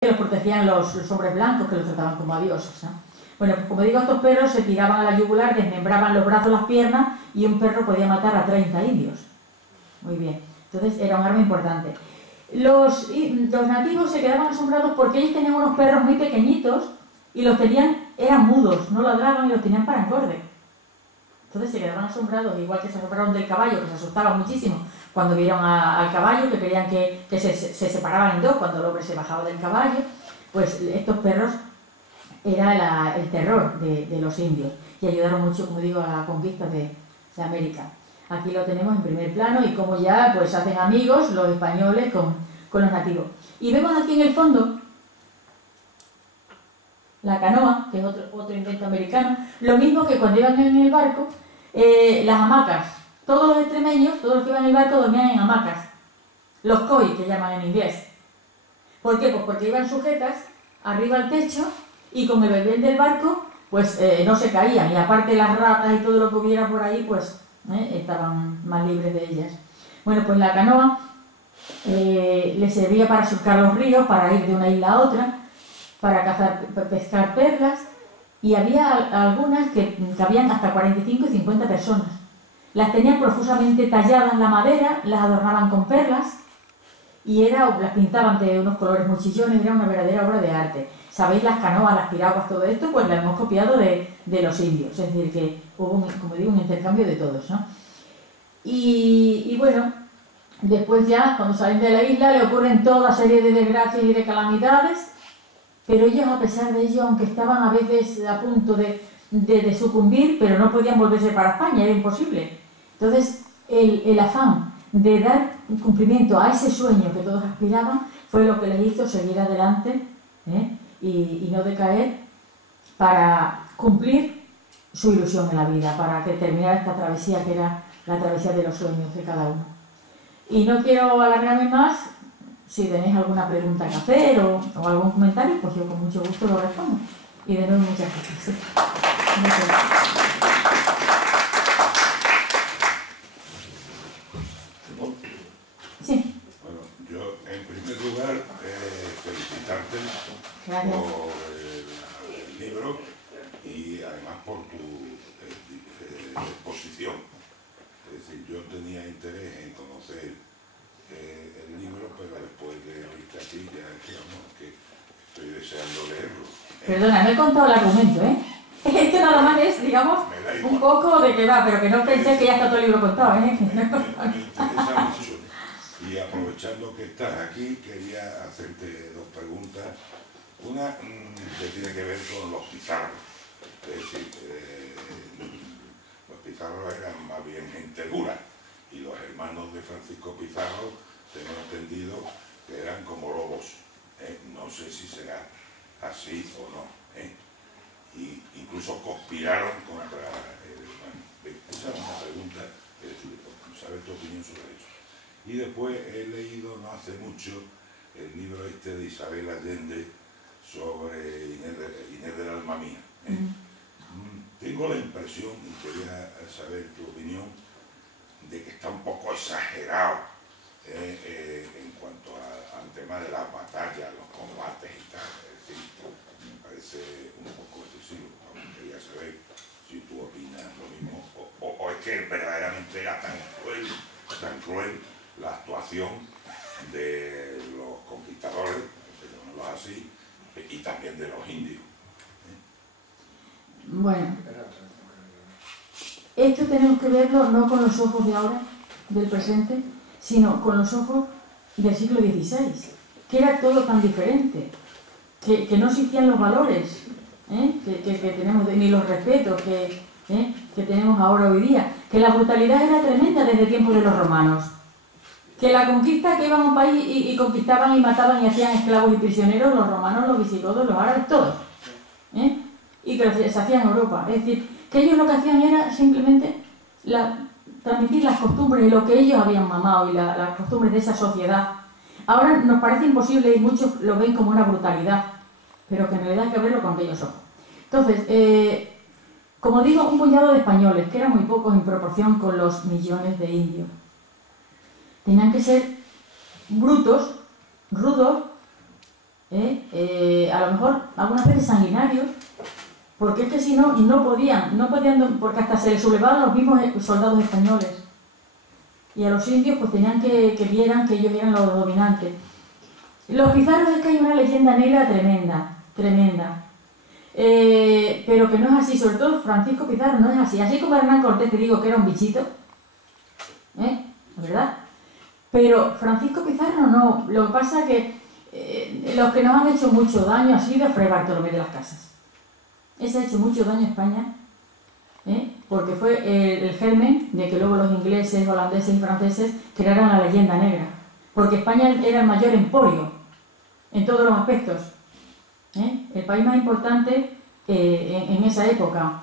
que los protegían los hombres blancos, que los trataban como a dioses, ¿no? Bueno, pues como digo, estos perros se tiraban a la yugular, desmembraban los brazos, las piernas, y un perro podía matar a 30 indios. Muy bien, entonces era un arma importante. Los nativos se quedaban asombrados porque ellos tenían unos perros muy pequeñitos y los tenían, eran mudos, no ladraban y los tenían para engorde. Entonces se quedaban asombrados, igual que se asombraron del caballo, que se asustaban muchísimo cuando vieron al caballo, que creían que se separaban en dos cuando el hombre se bajaba del caballo. Pues estos perros era el terror de los indios y ayudaron mucho, como digo, a la conquista de América. Aquí lo tenemos en primer plano y como ya pues hacen amigos los españoles con los nativos. Y vemos aquí en el fondo la canoa, que es otro invento americano, lo mismo que cuando iban en el barco, las hamacas. Todos los extremeños, todos los que iban en el barco dormían en hamacas, los koi, que llaman en inglés. ¿Por qué? Pues porque iban sujetas arriba al techo y con el vaivén del barco pues no se caían, y aparte las ratas y todo lo que hubiera por ahí pues estaban más libres de ellas. Bueno, pues la canoa les servía para surcar los ríos, para ir de una isla a otra, para pescar perlas, y había algunas que cabían hasta 45 y 50 personas. Las tenían profusamente talladas en la madera, las adornaban con perlas y las pintaban de unos colores muy chillones, era una verdadera obra de arte. ¿Sabéis las canoas, las piraguas, todo esto? Pues las hemos copiado de los indios, es decir, que hubo, como digo, un intercambio de todos, ¿no? Y bueno, después ya, cuando salen de la isla, le ocurren toda serie de desgracias y de calamidades, pero ellos, a pesar de ello, aunque estaban a veces a punto de sucumbir, pero no podían volverse para España, era imposible. Entonces, el afán de dar cumplimiento a ese sueño que todos aspiraban fue lo que les hizo seguir adelante y no decaer, para cumplir su ilusión en la vida, para que terminara esta travesía que era la travesía de los sueños de cada uno. Y no quiero alargarme más. Si tenéis alguna pregunta que hacer o algún comentario, pues yo con mucho gusto lo respondo. Y de nuevo, muchas gracias. Sí. Bueno, yo en primer lugar felicitarte Gracias por el libro y además por tu exposición. Es decir, yo tenía interés en conocer el libro, pero después de oírte aquí ya que estoy deseando leerlo. Perdona, no he contado el argumento, ¿eh? Esto nada más es, digamos, un poco de que va, pero que no penséis que ya está todo el libro contado, ¿eh? Me interesa mucho. Y aprovechando que estás aquí, quería hacerte dos preguntas. Una que tiene que ver con los pizarros. Es decir, los pizarros eran más bien gente dura, y los hermanos de Francisco Pizarro, tengo entendido que eran como lobos. No sé si será así o no. Y incluso conspiraron contra el hermano. Esa es una pregunta, saber tu opinión sobre eso. Y después he leído no hace mucho el libro de Isabel Allende sobre Inés del alma mía. Tengo la impresión, y quería saber tu opinión, de que está un poco exagerado en cuanto al tema de las batallas, los combates y tal. Es decir, me parece un poco excesivo. Quería saber si tú opinas lo mismo o es que verdaderamente era tan cruel la actuación de los conquistadores, llamarlos así, y también de los indios. Bueno, esto tenemos que verlo no con los ojos de ahora, del presente, sino con los ojos del siglo XVI, que era todo tan diferente, que no existían los valores que tenemos, ni los respetos que tenemos ahora hoy día, que la brutalidad era tremenda desde tiempos de los romanos, que la conquista, que iban a un país y conquistaban y mataban y hacían esclavos y prisioneros, los romanos, los visigodos, los árabes, todos, y que se hacía en Europa. Es decir, que ellos lo que hacían era simplemente transmitir las costumbres y lo que ellos habían mamado y las costumbres de esa sociedad. Ahora nos parece imposible y muchos lo ven como una brutalidad, pero que en realidad hay que verlo con aquellos ojos. Entonces, como digo, un puñado de españoles, que eran muy pocos en proporción con los millones de indios, tenían que ser brutos, rudos, a lo mejor algunas veces sanguinarios, porque es que si no, no podían, porque hasta se les sublevaban los mismos soldados españoles. Y a los indios pues tenían que vieran que ellos eran los dominantes. Los pizarros es que hay una leyenda negra tremenda, tremenda. Pero que no es así, sobre todo Francisco Pizarro no es así. Así como Hernán Cortés te digo que era un bichito, ¿verdad? Pero Francisco Pizarro no. Lo que pasa es que los que nos han hecho mucho daño ha sido Fray Bartolomé de las Casas. Ese ha hecho mucho daño a España, porque fue el germen de que luego los ingleses, holandeses y franceses crearan la leyenda negra. Porque España era el mayor emporio en todos los aspectos. El país más importante en esa época,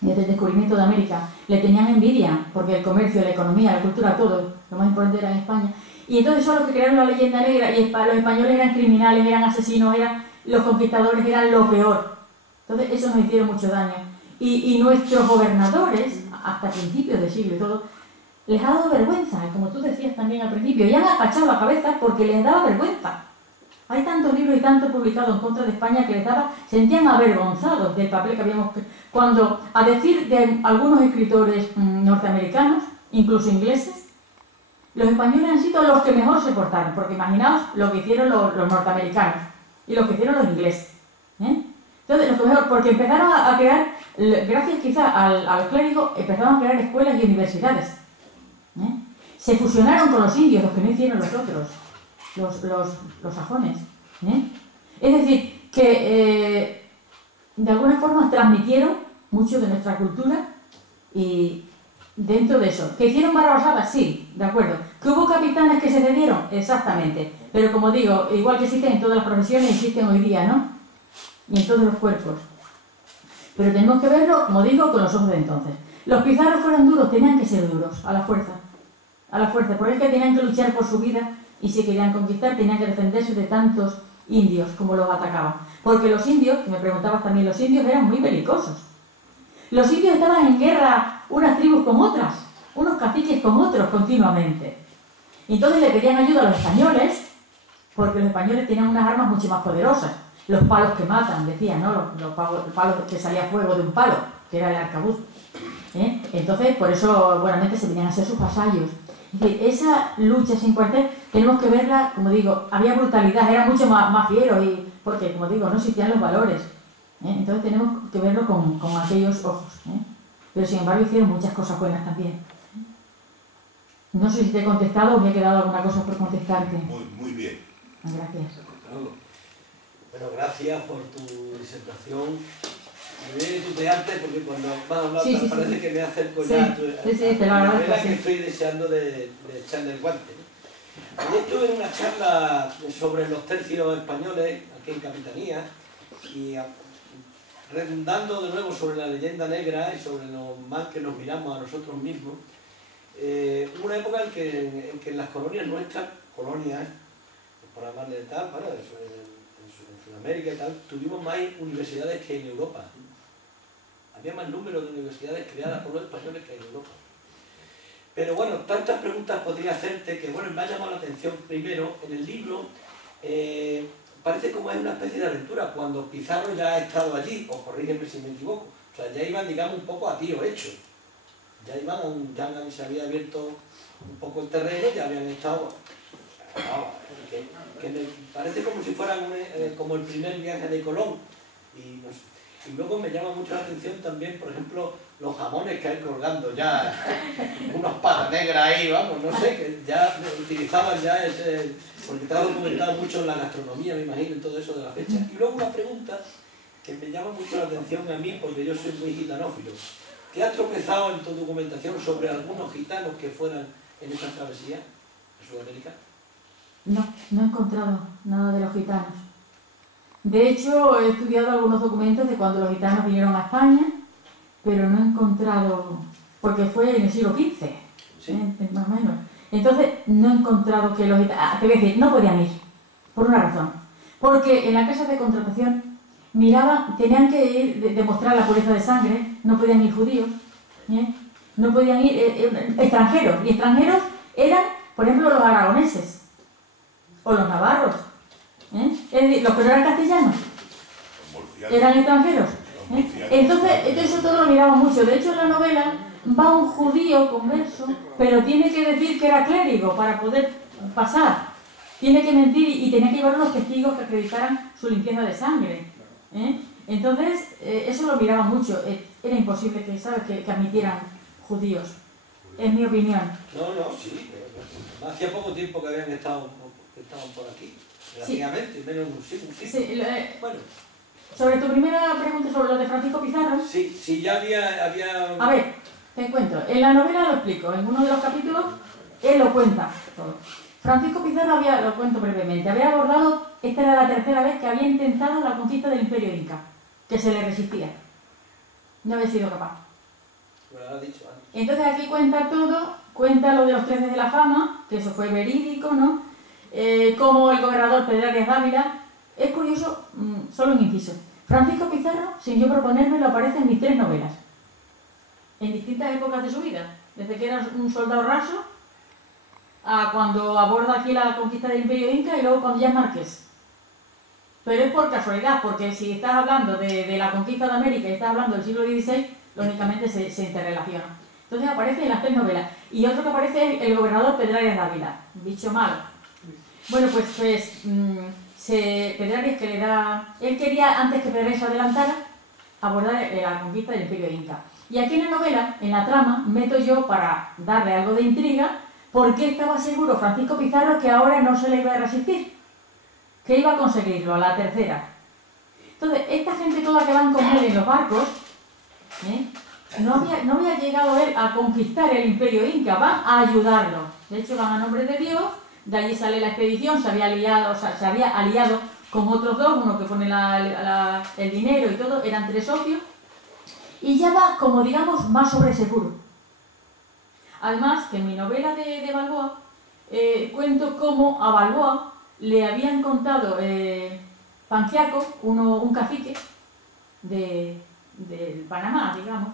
desde el descubrimiento de América, le tenían envidia, porque el comercio, la economía, la cultura, todo, lo más importante era en España. Y entonces son los que crearon la leyenda negra, y los españoles eran criminales, eran asesinos, los conquistadores eran lo peor. Entonces eso nos hicieron mucho daño. Y nuestros gobernadores, hasta principios de siglo y todo, les ha dado vergüenza, como tú decías también al principio, y han agachado la cabeza porque les daba vergüenza. Hay tantos libros y tanto publicados en contra de España que se sentían avergonzados del papel que habíamos... Cuando, a decir de algunos escritores norteamericanos, incluso ingleses, los españoles han sido los que mejor se portaron, porque imaginaos lo que hicieron los norteamericanos y lo que hicieron los ingleses. Entonces, lo que mejor, porque empezaron a crear, gracias quizá a los clérigos, empezaron a crear escuelas y universidades. Se fusionaron con los indios, los que no hicieron los otros. Los sajones. Es decir, que de alguna forma transmitieron mucho de nuestra cultura y dentro de eso. ¿Que hicieron barrabasadas? Sí, de acuerdo. ¿Que hubo capitanes que se cedieron? Exactamente. Pero como digo, igual que existen en todas las profesiones, existen hoy día, ¿no? Y en todos los cuerpos. Pero tenemos que verlo, como digo, con los ojos de entonces. Los pizarros fueron duros, tenían que ser duros, a la fuerza. A la fuerza, porque es que tenían que luchar por su vida. Y si querían conquistar, tenían que defenderse de tantos indios como los atacaban. Porque los indios, que me preguntabas también, los indios eran muy belicosos. Los indios estaban en guerra unas tribus con otras, unos caciques con otros continuamente. Y entonces le pedían ayuda a los españoles, porque los españoles tenían unas armas mucho más poderosas. Los palos que matan, decían, ¿no? Los palos que salía fuego de un palo, que era el arcabuz. Entonces, por eso, buenamente, se venían a ser sus vasallos. Es decir, esa lucha sin cuartel tenemos que verla, como digo, había brutalidad, eran mucho más fieros, porque, como digo, no existían los valores. Entonces tenemos que verlo con aquellos ojos. Pero sin embargo hicieron muchas cosas buenas también. No sé si te he contestado o me he quedado alguna cosa por contestarte. Muy bien. Gracias. Bueno, gracias por tu disertación. Me voy a tutearte porque cuando vas a hablar parece que me acerco ya a tu te lo agradezco, que estoy deseando de echarle el guante. Ayer estuve en una charla sobre los tercios españoles aquí en Capitanía y redundando de nuevo sobre la leyenda negra y sobre lo mal que nos miramos a nosotros mismos. Hubo una época en que en las colonias nuestras, colonias, por llamarle tal, bueno, en Sudamérica y tal, tuvimos más universidades que en Europa. Había más número de universidades creadas por los españoles que en Europa. Pero bueno, tantas preguntas podría hacerte que bueno, me ha llamado la atención primero, en el libro parece como es una especie de aventura, cuando Pizarro ya ha estado allí, o corrígeme si me equivoco, o sea, ya iban, digamos, un poco a tiro hecho. Ya se había abierto un poco el terreno, ya habían estado... que me parece como si fuera como el primer viaje de Colón. Y, no sé. Y luego me llama mucho la atención también, por ejemplo, los jamones que hay colgando ya, unas patas negras ahí, vamos, no sé, que ya utilizaban ya ese... Porque está documentado mucho en la gastronomía, me imagino, y todo eso de la fecha. Y luego una pregunta que me llama mucho la atención a mí, porque yo soy muy gitanófilo. ¿Te has tropezado en tu documentación sobre algunos gitanos que fueran en esa travesía a Sudamérica? No, no he encontrado nada de los gitanos. De hecho, he estudiado algunos documentos de cuando los gitanos vinieron a España, pero no he encontrado, porque fue en el siglo XV, ¿sí? Más o menos. Entonces, no he encontrado que los gitanos, te voy a decir, no podían ir, por una razón. Porque en la casa de contratación miraban, tenían que ir, demostrar la pureza de sangre, no podían ir judíos, no podían ir extranjeros, y extranjeros eran, por ejemplo, los aragoneses, o los navarros, Es decir, los que no eran castellanos eran extranjeros. Entonces eso todo lo miramos mucho. De hecho, en la novela va un judío converso, pero tiene que decir que era clérigo para poder pasar. Tiene que mentir y tenía que llevar unos testigos que acreditaran su limpieza de sangre. Entonces, eso lo miraba mucho. Era imposible que, ¿sabes?, que admitieran judíos, en mi opinión. No, sí, pero hacía poco tiempo que habían estado que estaban por aquí, relativamente, sí. Menos un siglo. Sí, bueno. Sobre tu primera pregunta sobre lo de Francisco Pizarro... Sí, ya había... A ver, te cuento. En la novela lo explico. En uno de los capítulos, él lo cuenta todo. Francisco Pizarro lo cuento brevemente, había abordado, esta era la tercera vez que había intentado la conquista del Imperio Inca, que se le resistía. No había sido capaz. Bueno, lo has dicho antes. Entonces aquí cuenta todo, cuenta lo de los 13 de la fama, que eso fue verídico, ¿no? Como el gobernador Pedrarias Dávila. Es curioso, solo un inciso. Francisco Pizarro, sin yo proponérmelo, aparece en mis 3 novelas, en distintas épocas de su vida, desde que era un soldado raso, a cuando aborda aquí la conquista del Imperio Inca y luego cuando ya es marqués. Pero es por casualidad, porque si estás hablando de la conquista de América y estás hablando del siglo XVI, lógicamente se interrelaciona. Entonces aparece en las 3 novelas. Y otro que aparece es el gobernador Pedrarias Dávila, bicho malo. Bueno, pues Pedrarias que le da... Él quería, antes que Pedrarias se adelantara, abordar la conquista del Imperio Inca. Y aquí en la novela, en la trama, meto yo, para darle algo de intriga, ¿por qué estaba seguro Francisco Pizarro que ahora no se le iba a resistir? Que iba a conseguirlo, a la tercera. Entonces, esta gente toda que van con él en los barcos, no había llegado él a conquistar el Imperio Inca, van a ayudarlo. De hecho, van a nombre de Dios, de allí sale la expedición, se había aliado con otros 2, uno que pone el dinero y todo, eran 3 socios, y ya va, como digamos, más sobre seguro. Además, que en mi novela de Balboa, cuento cómo a Balboa le habían contado Panquiaco, un cacique de Panamá, digamos,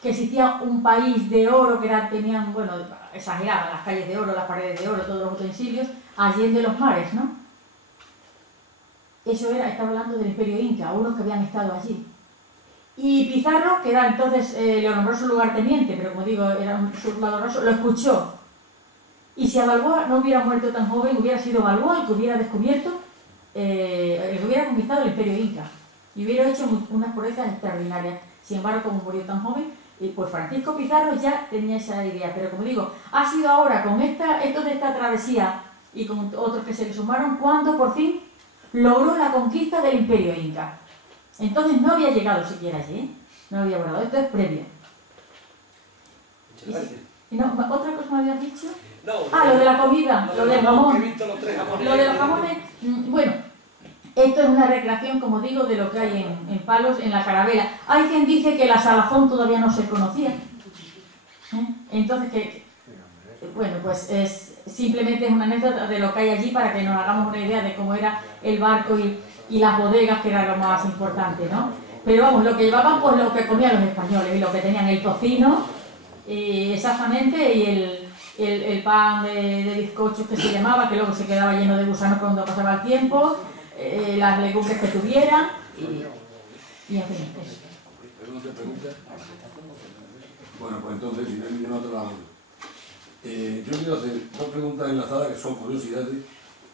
que existía un país de oro que tenían, bueno, exageraban las calles de oro, las paredes de oro, todos los utensilios, allende los mares, ¿no? Eso estaba hablando del Imperio Inca, unos que habían estado allí. Y Pizarro, que era entonces, le nombró su lugarteniente, pero como digo, era un soldado raso, lo escuchó. Y si a Balboa no hubiera muerto tan joven, hubiera sido Balboa el que hubiera descubierto, el que hubiera conquistado el Imperio Inca. Y hubiera hecho unas proezas extraordinarias. Sin embargo, como murió tan joven, pues Francisco Pizarro ya tenía esa idea. Pero como digo, ha sido ahora con esto de esta travesía y con otros que se le sumaron, cuando por fin logró la conquista del Imperio Inca. Entonces no había llegado siquiera allí, no había volado, esto es previo. Muchas gracias. ¿Otra cosa me habías dicho? No, lo de la comida, lo del jamón. Lo de los jamones, bueno, esto es una recreación, como digo, de lo que hay en Palos, en la Carabela. Hay quien dice que la salazón todavía no se conocía. Entonces, bueno, pues simplemente es una anécdota de lo que hay allí para que nos hagamos una idea de cómo era el barco y las bodegas, que era lo más importante, ¿no? Pero vamos, lo que llevaban, pues lo que comían los españoles, y lo que tenían, el tocino, exactamente, y el pan de bizcochos que se llamaba, que luego se quedaba lleno de gusanos cuando pasaba el tiempo, las legumbres que tuvieran, y en fin, eso. ¿Pregunta? Bueno, pues entonces, si no me otro lado. Yo quiero hacer 2 preguntas enlazadas que son curiosidades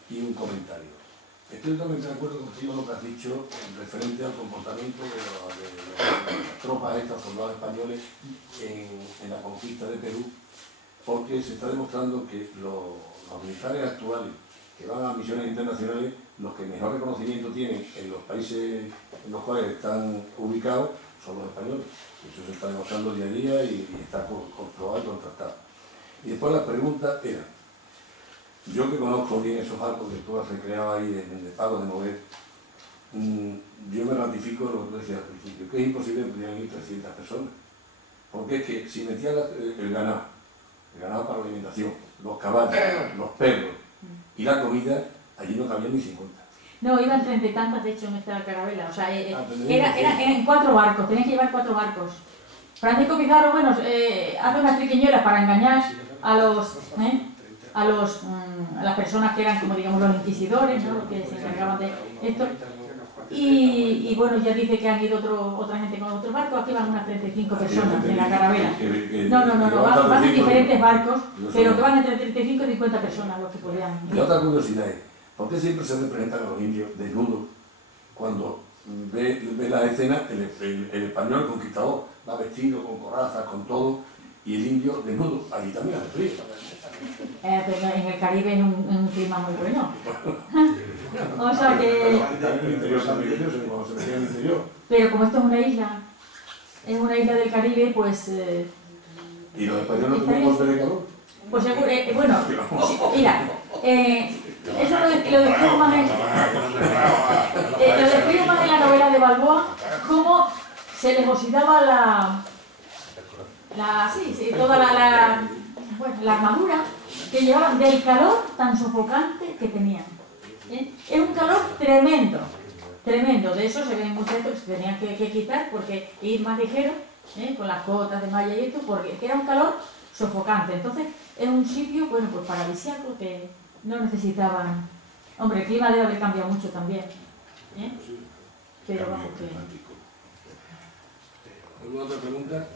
y un comentario. Estoy totalmente de acuerdo contigo en lo que has dicho referente al comportamiento de las tropas estas, soldados españoles en la conquista de Perú, porque se está demostrando que los militares actuales que van a misiones internacionales, los que mejor reconocimiento tienen en los países en los cuales están ubicados son los españoles. Eso se está demostrando día a día y está comprobado y contrastado. Y después la pregunta era, yo que conozco bien esos barcos que tú has recreado ahí de Palos de Noguer, yo me ratifico lo que tú decías al principio, que es imposible que pudieran ir 300 personas. Porque es que si metían el ganado para la alimentación, los caballos, los perros y la comida, allí no cabían ni 50. No, iban 30 y tantas, de hecho, en esta carabela. O sea, eran 4 barcos, tenían que llevar 4 barcos. Francisco Pizarro, bueno, hace unas triquiñuelas para engañar a los... a las personas que eran, como digamos, los inquisidores, ¿no? Los que se encargaban de esto. Y bueno, ya dice que han ido otra gente con otros barcos. Aquí van unas 35 personas en la caravela. No, van en diferentes barcos, pero que van entre 35 y 50 personas los que podían. Y otra curiosidad es, ¿por qué siempre se representan a los indios desnudos cuando ve la escena el español conquistador va vestido con corazas, con todo, y el indio desnudo? Allí también hace frío. Pero en el Caribe es un clima muy bueno. O sea que... Pero como esto es una isla del Caribe, pues... ¿Y los españoles no tienen golpe de calor? Pues bueno, mira, eso lo describo más en la novela de Balboa, cómo se les oxidaba toda la armadura que llevaban del calor tan sofocante que tenían. Es un calor tremendo, tremendo. De eso se ven muchos que se tenían que quitar porque ir más ligero, con las cotas de malla y esto, porque era un calor sofocante. Entonces es un sitio, bueno, pues paradisíaco, que no necesitaban. Hombre, el clima debe haber cambiado mucho también, pero vamos que... ¿Alguna otra pregunta?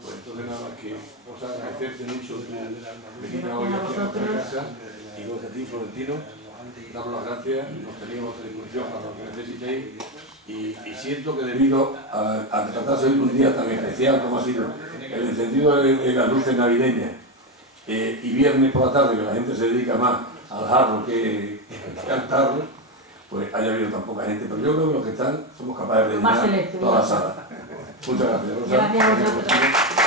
Pues entonces nada más que os agradecerte mucho tu venida hoy aquí a nuestra casa, igual que a ti, Florentino. Damos las gracias, nos teníamos a disposición para lo que necesitéis y siento que debido a tratarse hoy un día tan especial como ha sido el encendido de las luces navideñas y viernes por la tarde, que la gente se dedica más al jarro que al tarro, pues haya habido tan poca gente, pero yo creo que los que están somos capaces de llenar toda la sala. Muchas gracias. Gracias a vosotros.